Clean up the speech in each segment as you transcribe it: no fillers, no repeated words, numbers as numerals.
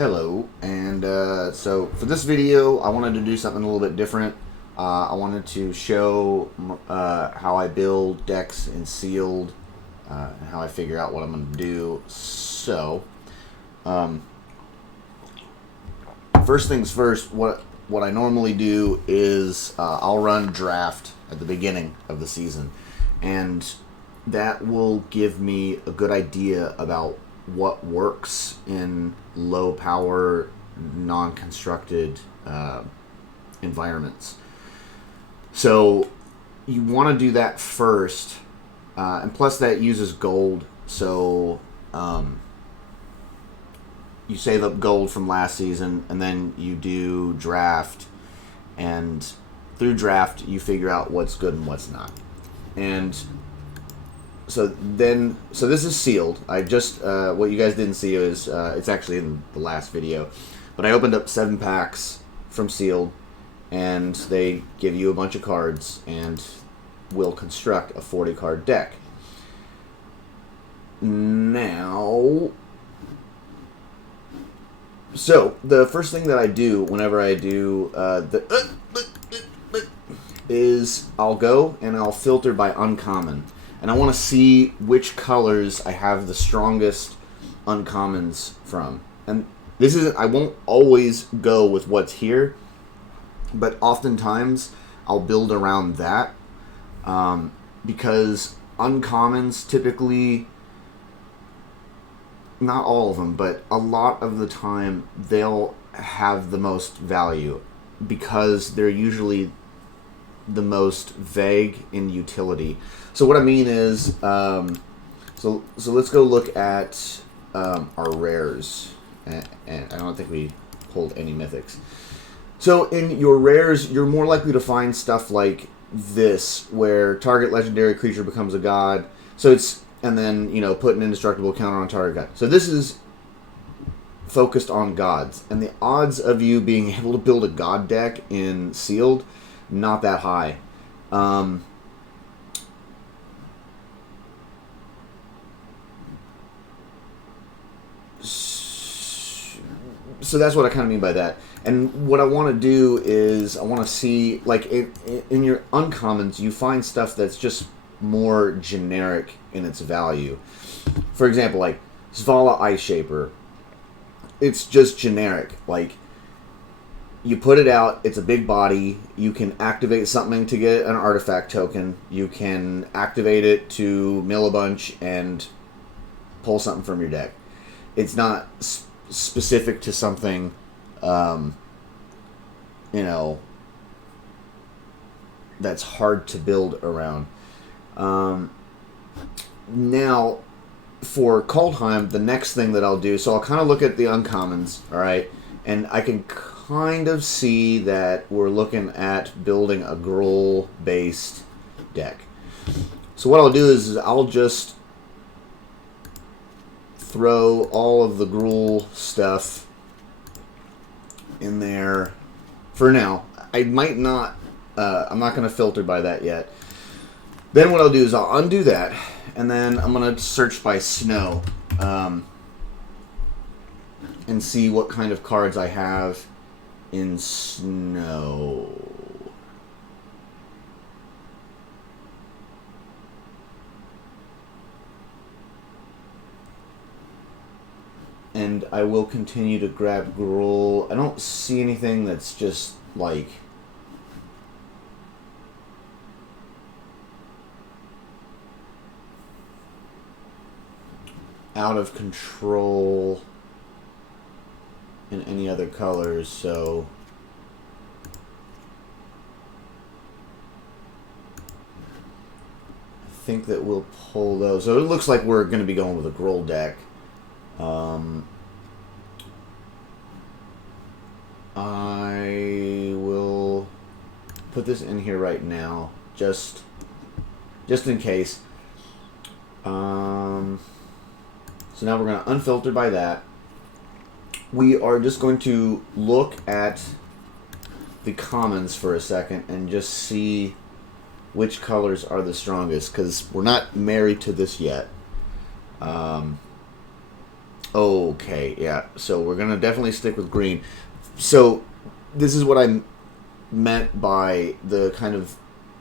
Hello, and so for this video, I wanted to do something a little bit different. I wanted to show how I build decks in Sealed and how I figure out what I'm going to do. So, first things first, what I normally do is I'll run draft at the beginning of the season, and that will give me a good idea about what works in low power, non-constructed environments. So you want to do that first, and plus that uses gold. So you save up gold from last season, and then you do draft, and through draft you figure out what's good and what's not. And so this is Sealed. I just what you guys didn't see is it's actually in the last video, but I opened up 7 packs from Sealed, and they give you a bunch of cards and will construct a 40 card deck. Now, so the first thing that I do whenever I do is I'll go and I'll filter by uncommon. And I want to see which colors I have the strongest uncommons from. And this is, I won't always go with what's here, but oftentimes I'll build around that because uncommons typically, not all of them, but a lot of the time they'll have the most value because they're usually the most vague in utility. So what I mean is, so let's go look at our rares, and I don't think we pulled any mythics. So in your rares, you're more likely to find stuff like this, where target legendary creature becomes a god. So it's, and then, you know, put an indestructible counter on target god. So this is focused on gods, and the odds of you being able to build a god deck in Sealed, not that high. So that's what I kind of mean by that. And what I want to do is I want to see, like, in your uncommons, you find stuff that's just more generic in its value. For example, like Zvala Ice Shaper. It's just generic. Like, you put it out, it's a big body, you can activate something to get an artifact token, you can activate it to mill a bunch and pull something from your deck. It's not specific to something, you know, that's hard to build around. Now, for Kaldheim, the next thing that I'll do, so I'll kind of look at the uncommons, alright, and I can kind of see that we're looking at building a Gruul-based deck. So what I'll do is I'll just throw all of the Gruul stuff in there for now. I might not, I'm not going to filter by that yet. Then what I'll do is I'll undo that, and then I'm going to search by snow and see what kind of cards I have in snow. And I will continue to grab Gruul. I don't see anything that's just like out of control in any other colors, so I think that we'll pull those. So it looks like we're going to be going with a Gruul deck. I will put this in here right now, just in case. So now we're going to unfilter by that. We are just going to look at the commons for a second and just see which colors are the strongest, because we're not married to this yet. Okay, yeah. So we're gonna definitely stick with green. So this is what I meant by the kind of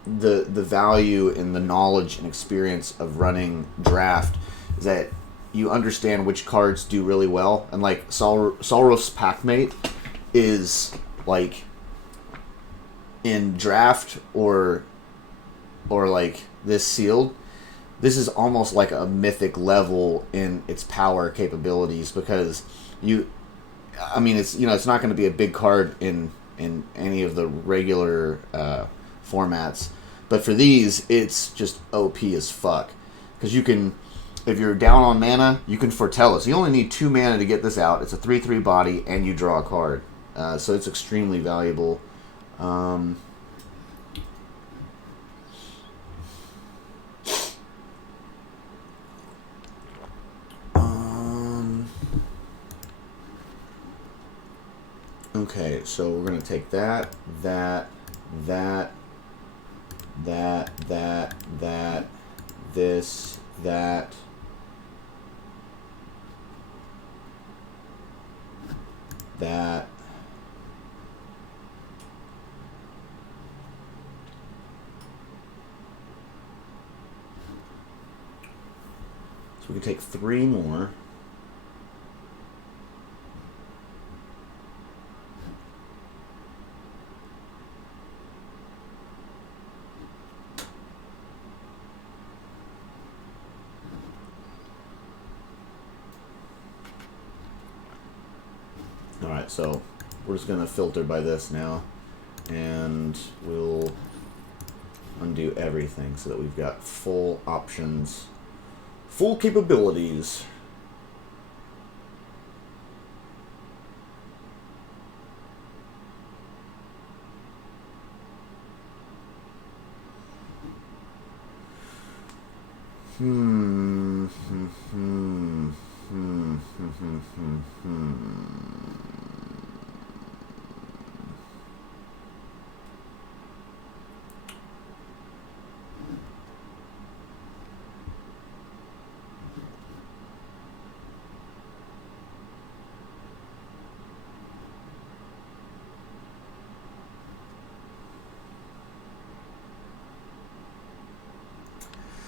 the value in the knowledge and experience of running draft is that you understand which cards do really well, and like Solroth's Packmate is like in draft or like this sealed. This is almost like a mythic level in its power capabilities because you I mean, it's not going to be a big card in any of the regular formats, but for these, it's just OP as fuck because you can, if you're down on mana, you can foretell it. So you only need 2 mana to get this out. It's a 3/3 body, and you draw a card, so it's extremely valuable. Um, um, okay, so we're gonna take that, that, this, that. That. So we can take 3 more. Alright, so we're just going to filter by this now. And we'll undo everything so that we've got full options, full capabilities.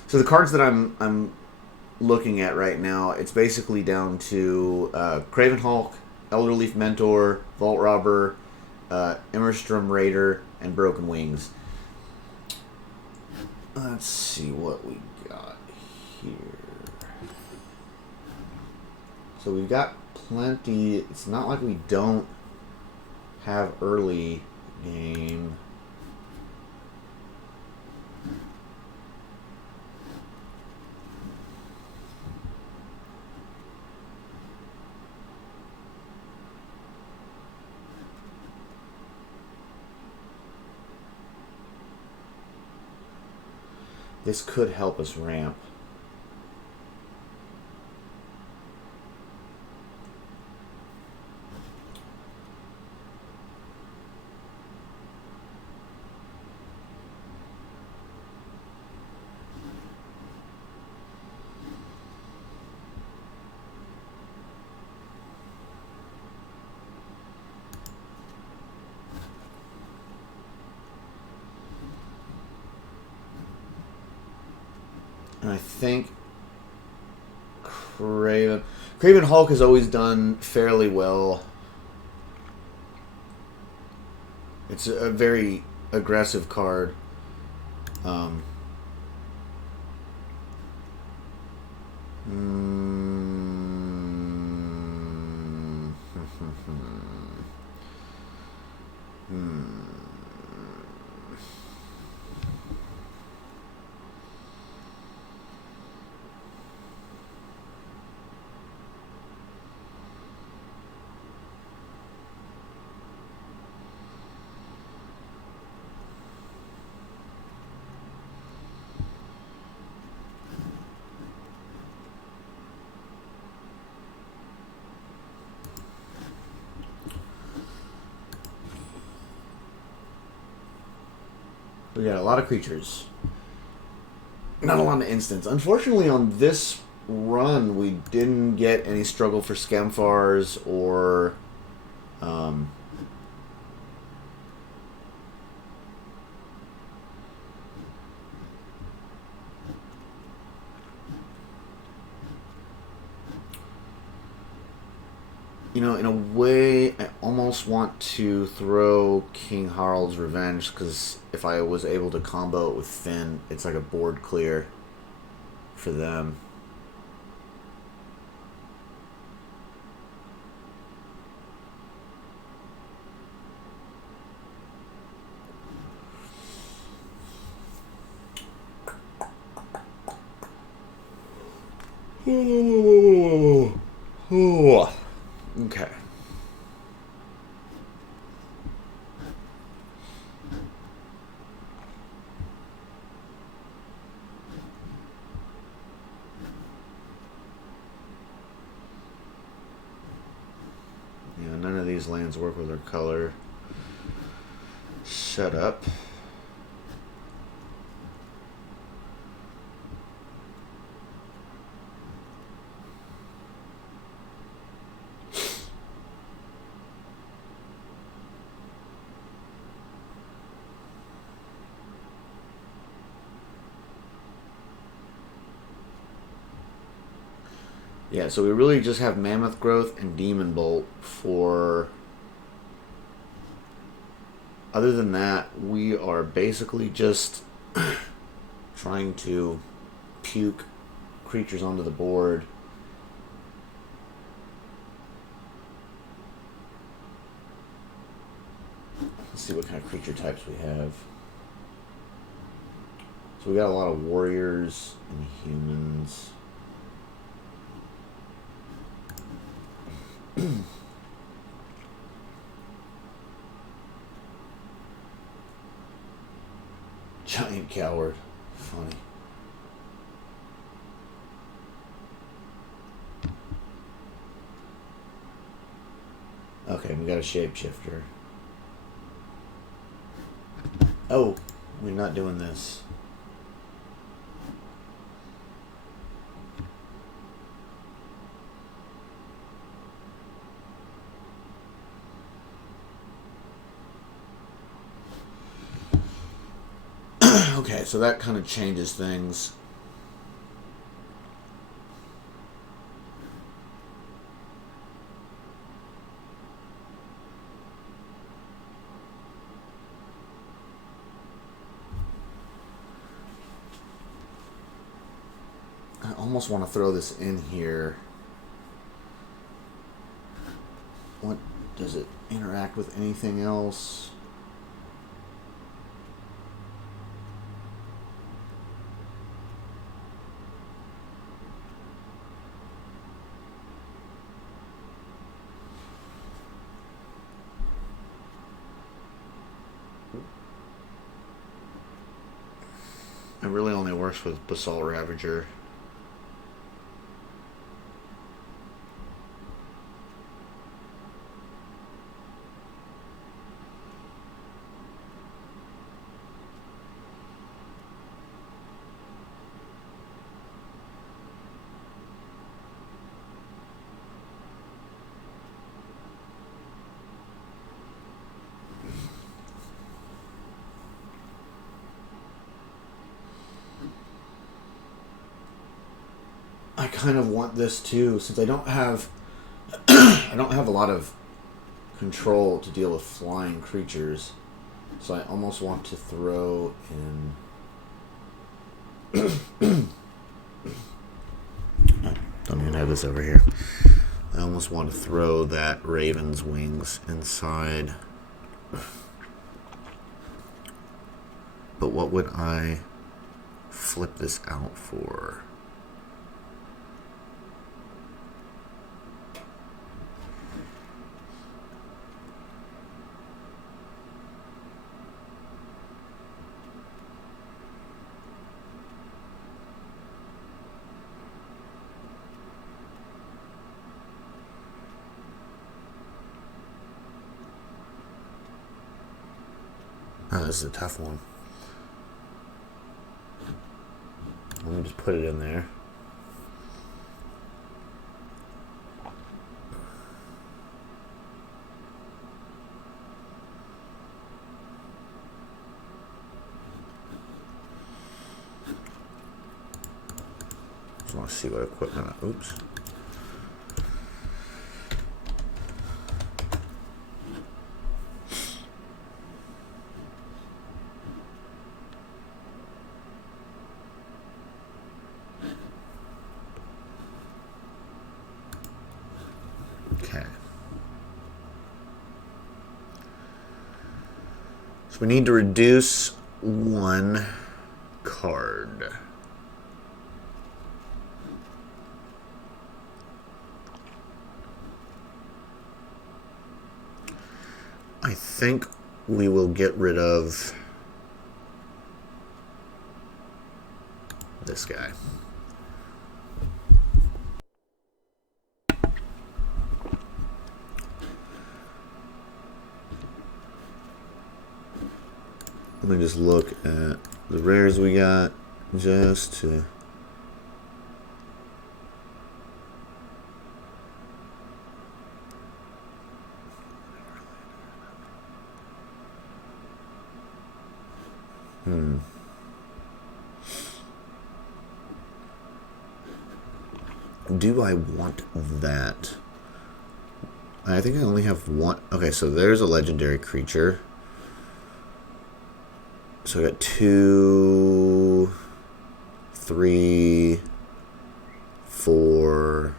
So the cards that I'm looking at right now, it's basically down to Craven Hulk, Elderleaf Mentor, Vault Robber, Immerstrom Raider, and Broken Wings. Let's see what we got here. So we've got plenty. It's not like we don't have early game. This could help us ramp. And I think Craven Hulk has always done fairly well. It's a very aggressive card. Um, we got a lot of creatures. Not a lot of instants. Unfortunately, on this run, we didn't get any struggle for Scamfars or in a way, I almost want to throw King Harald's Revenge, because if I was able to combo it with Finn, it's like a board clear for them. Okay. Yeah, none of these lands work with our color. Shut up. Yeah, so we really just have Mammoth Growth and Demon Bolt for... Other than that, we are basically just trying to puke creatures onto the board. Let's see what kind of creature types we have. So we got a lot of warriors and humans. Giant coward. Funny. Okay, we got a shapeshifter. Oh, we're not doing this. Okay, so that kind of changes things. I almost want to throw this in here. What does it interact with anything else? It really only works with Basalt Ravager. I kind of want this too, since I don't have I don't have a lot of control to deal with flying creatures. So I almost want to throw in don't even have this over here. I almost want to throw that Raven's Wings inside. But what would I flip this out for? Oh, this is a tough one. Let me just put it in there. Just want to see what equipment. Oops. Okay. So we need to reduce one card. I think we will get rid of this guy. Let me just look at the rares we got just to... Do I want that? I think I only have one. Okay, so there's a legendary creature. So I got 2, 3, 4.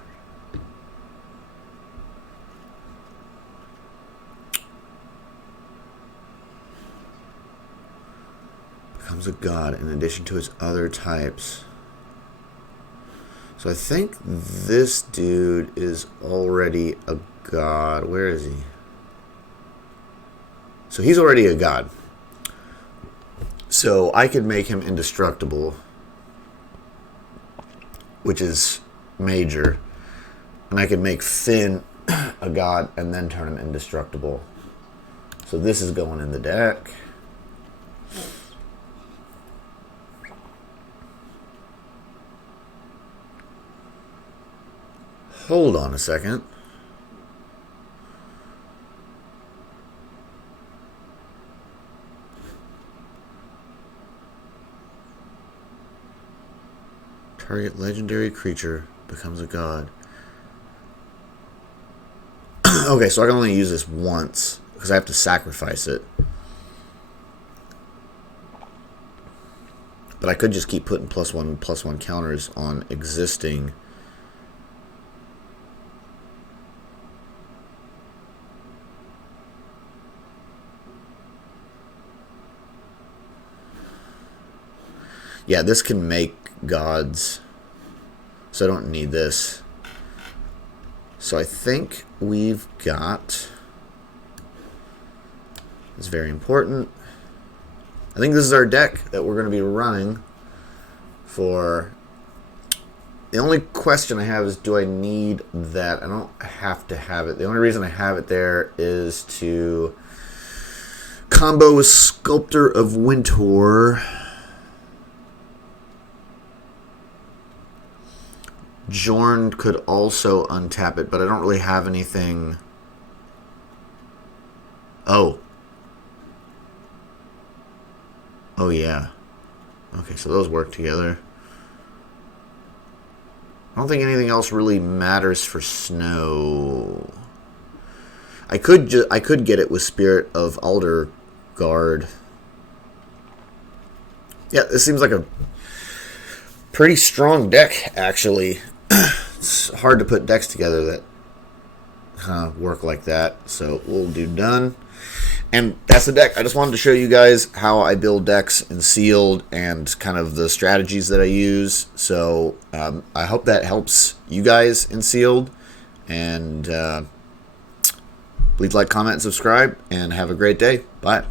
Becomes a god in addition to its other types. So I think this dude is already a god. Where is he? So he's already a god. So I could make him indestructible, which is major. And I could make Finn a god and then turn him indestructible. So this is going in the deck. Hold on a second. Target legendary creature becomes a god. Okay, so I can only use this once because I have to sacrifice it. But I could just keep putting +1/+1 counters on existing. Yeah, this can make gods, so I don't need this. So I think we've got, it's very important, I think this is our deck that we're going to be running for. The only question I have is, do I need that? I don't have to have it. The only reason I have it there is to combo with Sculptor of Winter. Jorn could also untap it, but I don't really have anything. Oh. Oh, yeah. Okay, so those work together. I don't think anything else really matters for Snow. I could get it with Spirit of Aldergard. Yeah, this seems like a pretty strong deck, actually. It's hard to put decks together that work like that. So we'll do done. And that's the deck. I just wanted to show you guys how I build decks in Sealed and kind of the strategies that I use. So I hope that helps you guys in Sealed. And please like, comment, and subscribe. And have a great day. Bye.